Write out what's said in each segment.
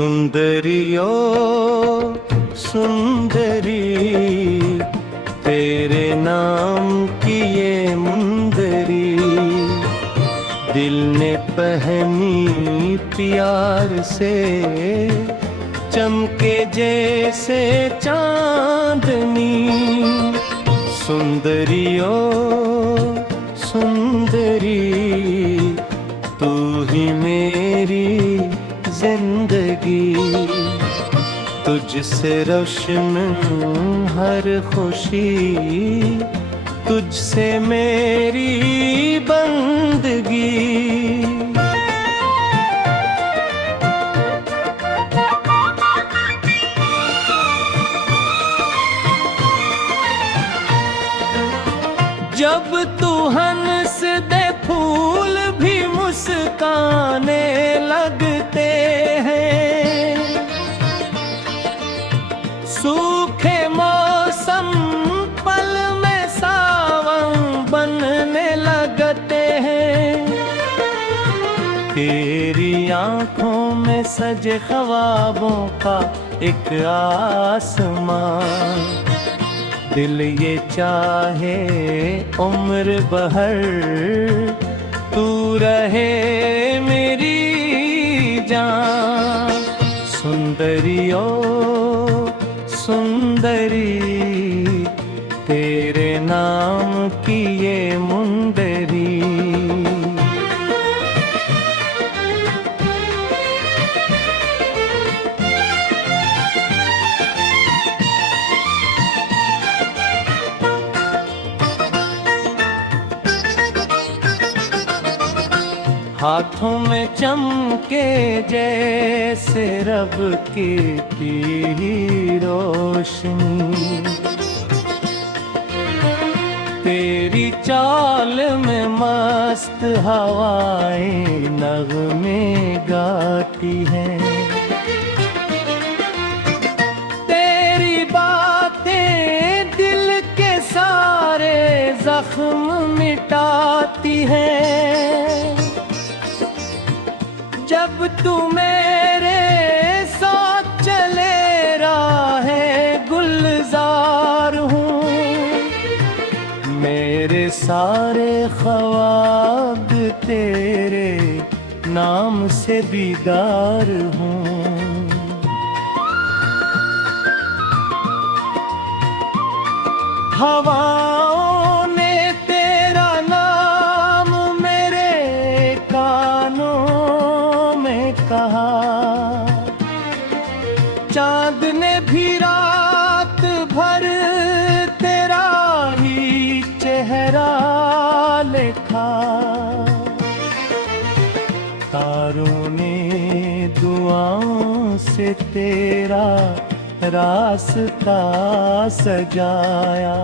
सुंदरियो सुंदरी, तेरे नाम की ये मुंदरी, दिल ने पहनी प्यार से, चमके जैसे चांदनी। सुंदरियो सुंदरी, तू ही मेरी जिंदगी, तुझसे रोशन हर खुशी, तुझसे मेरी बंदगी। जब तू हंस दे फूल भी मुस्काने लगते हैं, सूखे मौसम पल में सावन बनने लगते हैं। तेरी आंखों में सजे ख्वाबों का एक आसमां, दिल ये चाहे उम्र भर तू रहे मेरी जान। सुंदरियो सुंदरी, तेरे नाम की ये मुंदरी। हाथों में चमके जैसे रब की पीली रोशनी, तेरी चाल में मस्त हवाएं नगमे गाती हैं। तेरी बातें दिल के सारे जख्म मिटाती हैं। जब तू मेरे साथ चले राहे गुलजार हूँ, मेरे सारे ख्वाब तेरे नाम से बीदार हूँ। हवाओं ने तेरा नाम मेरे कानों में कहा, चांद ने भी रात भर तेरा ही चेहरा लिखा। तारों ने दुआओं से तेरा रास्ता सजाया।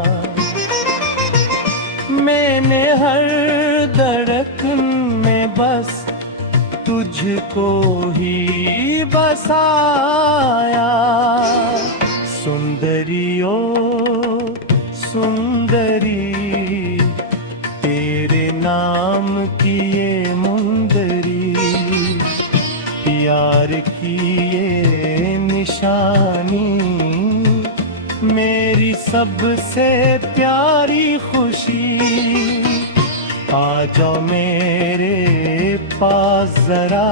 मैंने हर धड़कन में बस तुझको ही बसाया। सुंदरियो सुंदरी, तेरे नाम की ये मुंदरी, प्यार की ये निशानी, मेरी सबसे प्यारी खुशी। आ जाओ मेरे पास जरा,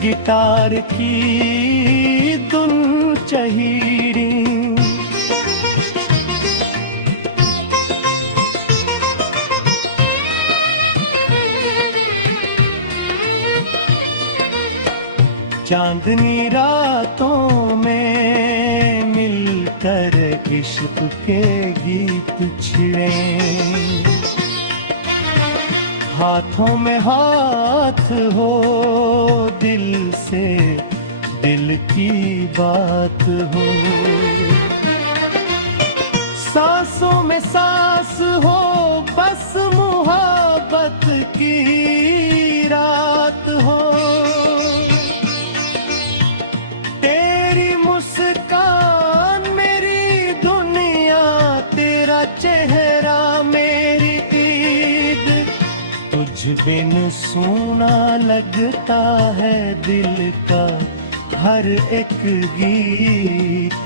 गिटार की धुन चहीरी। चांदनी रातों में मिलकर इश्क के गीत छिड़े, हाथों में हाथ हो दिल से दिल की बात हो। सांसों में सांस हो बस मुहब्बत की रात हो। तेरी मुस्कान मेरी दुनिया, तेरा चेहरा मेरी ईद, तुझ बिन सूना लगता है दिल का हर एक गीत।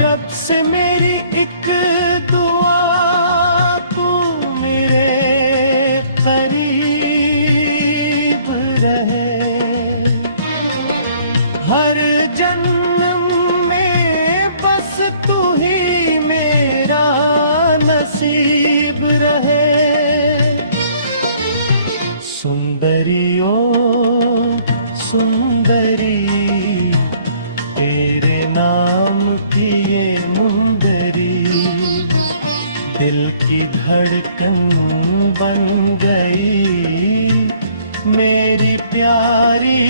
रब से मेरी एक दुआ, तू मेरे करीब रहे। हर जन्म में बस तू ही मेरा नसीब रहे। सुंदरी ओ सुंदरी, तेरे नाम की ये मुंदरी दिल की धड़कन बन गई मेरी प्यारी